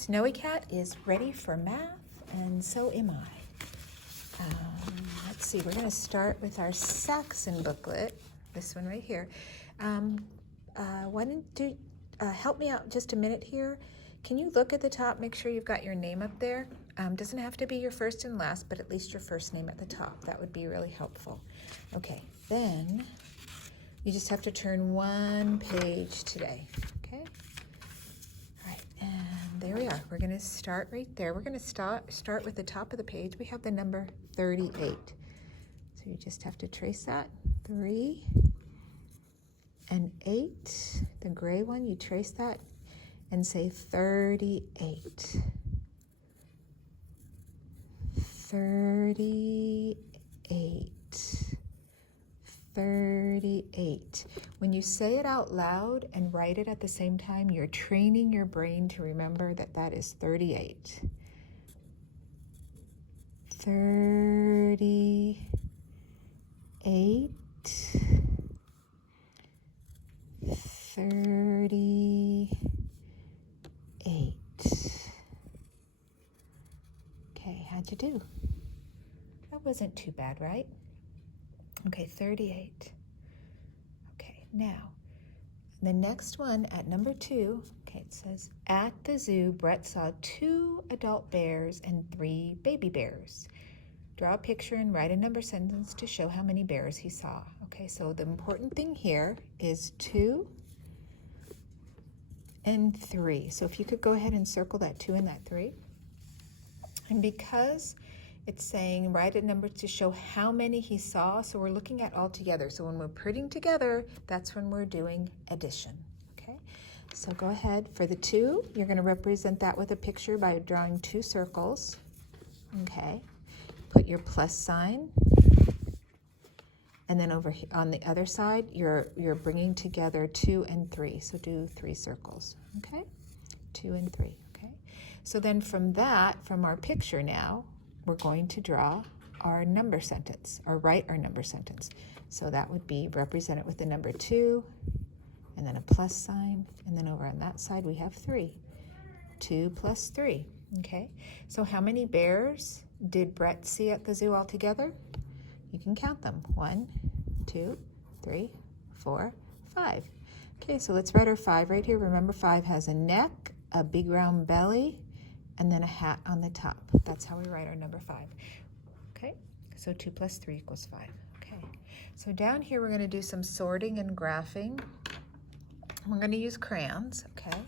Snowy Cat is ready for math, and so am I. Let's see, we're going to start with our Saxon booklet, this one right here. Why don't you help me out just a minute here? Can you look at the top, make sure you've got your name up there? Doesn't have to be your first and last, but at least your first name at the top. That would be really helpful. Okay, then you just have to turn one page today, okay? All right, and there we are. We're going to start right there. We're going to start with the top of the page. We have the number 38. So you just have to trace that, 3 and 8. The gray one, you trace that and say 38. 38. 38. When you say it out loud and write it at the same time, you're training your brain to remember that that is 38. 38. 38. Okay, how'd you do? That wasn't too bad, right? Okay, 38. Okay, now, the next one at number 2, okay, it says, at the zoo, Brett saw 2 adult bears and 3 baby bears. Draw a picture and write a number sentence to show how many bears he saw. Okay, so the important thing here is 2 and 3. So if you could go ahead and circle that 2 and that 3. And because it's saying write a number to show how many he saw, so we're looking at all together. So when we're putting together, that's when we're doing addition, okay? So go ahead. For the 2, you're going to represent that with a picture by drawing 2 circles, okay? Put your plus sign, and then over on the other side, you're bringing together 2 and 3. So do 3 circles, okay? 2 and 3, okay? So then from that, from our picture now, we're going to draw our number sentence, or write our number sentence. So that would be represented with the number 2, and then a plus sign, and then over on that side we have 3. 2 plus 3, okay? So how many bears did Brett see at the zoo altogether? You can count them. 1, 2, 3, 4, 5. Okay, so let's write our 5 right here. Remember, 5 has a neck, a big round belly, and then a hat on the top. That's how we write our number 5. Okay, so 2 plus 3 equals 5. Okay, so down here we're going to do some sorting and graphing. We're going to use crayons, okay?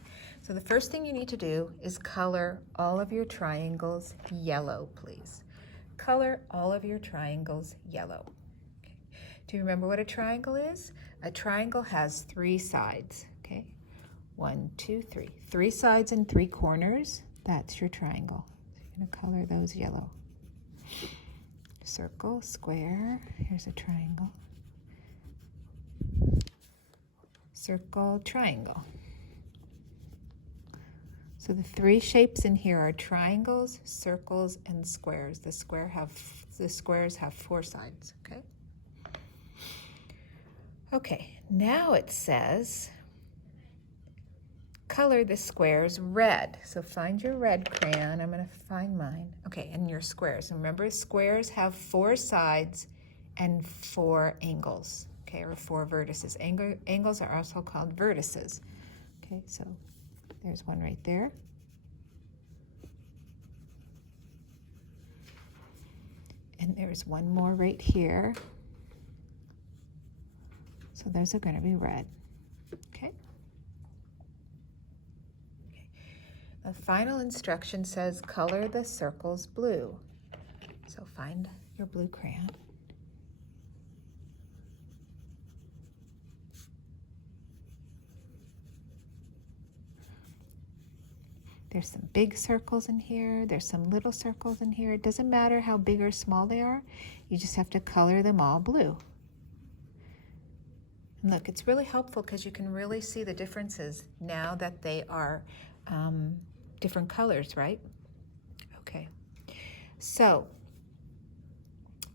So the first thing you need to do is color all of your triangles yellow, please. Color all of your triangles yellow. Okay. Do you remember what a triangle is? A triangle has 3 sides, okay? 1, 2, 3. 3 sides and 3 corners. That's your triangle. So you're going to color those yellow. Circle, square. Here's a triangle. Circle, triangle. So the 3 shapes in here are triangles, circles, and squares. The squares have 4 sides, okay? Okay, now it says color the squares red. So find your red crayon. I'm going to find mine. Okay, and your squares. And remember, squares have 4 sides and 4 angles, okay, or 4 vertices. Angles are also called vertices. Okay, so there's one right there. And there's one more right here. So those are going to be red. Okay? The final instruction says color the circles blue. So find your blue crayon. There's some big circles in here. There's some little circles in here. It doesn't matter how big or small they are. You just have to color them all blue. And look, it's really helpful because you can really see the differences now that they are different colors, right? Okay. So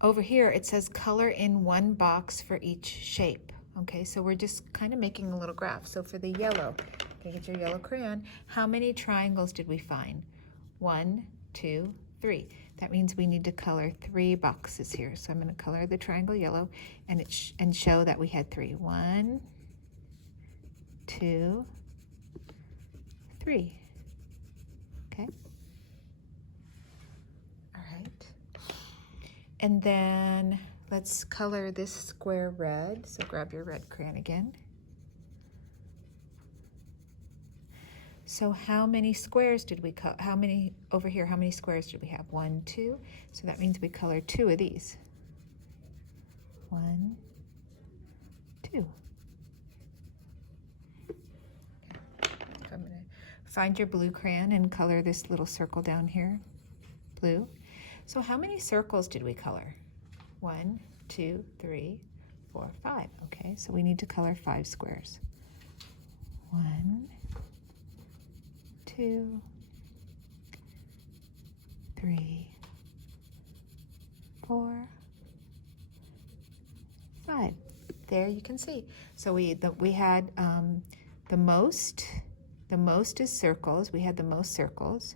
over here it says color in 1 box for each shape. Okay, so we're just kind of making a little graph. So for the yellow, Okay, get your yellow crayon. How many triangles did we find? 1, 2, 3. That means we need to color 3 boxes here. So I'm going to color the triangle yellow and show that we had 3. 1, 2, 3. Okay. All right. And then let's color this square red. So grab your red crayon again. So how many squares did we color? How many over here? How many squares did we have? 1, 2. So that means we color 2 of these. 1, 2. Okay. So I'm going to find your blue crayon and color this little circle down here. Blue. So how many circles did we color? 1, 2, 3, 4, 5. Okay, so we need to color 5 squares. 1, 2, 3, 4, 5. There you can see. So we had the most is circles. We had the most circles,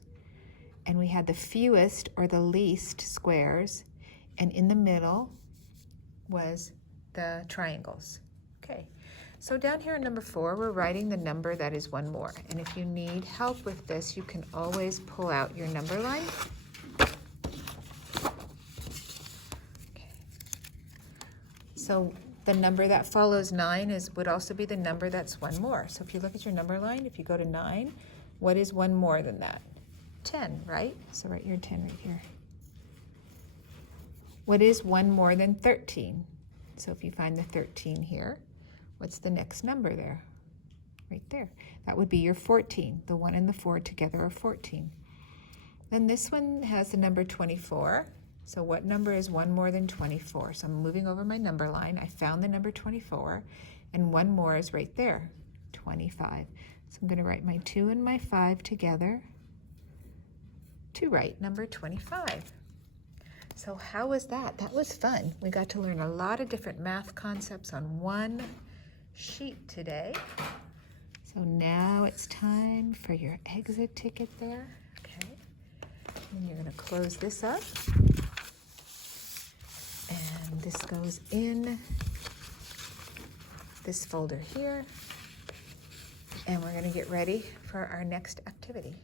and we had the fewest or the least squares, and in the middle was the triangles. Okay. So down here in number 4, we're writing the number that is 1 more. And if you need help with this, you can always pull out your number line. Okay. So the number that follows 9 would also be the number that's 1 more. So if you look at your number line, if you go to 9, what is 1 more than that? 10, right? So write your 10 right here. What is 1 more than 13? So if you find the 13 here, what's the next number there? Right there. That would be your 14. The 1 and the 4 together are 14. Then this one has the number 24. So what number is 1 more than 24? So I'm moving over my number line. I found the number 24, and 1 more is right there, 25. So I'm going to write my 2 and my 5 together to write number 25. So how was that? That was fun. We got to learn a lot of different math concepts on one sheet today. So now it's time for your exit ticket there. Okay. And you're going to close this up. And this goes in this folder here. And we're going to get ready for our next activity.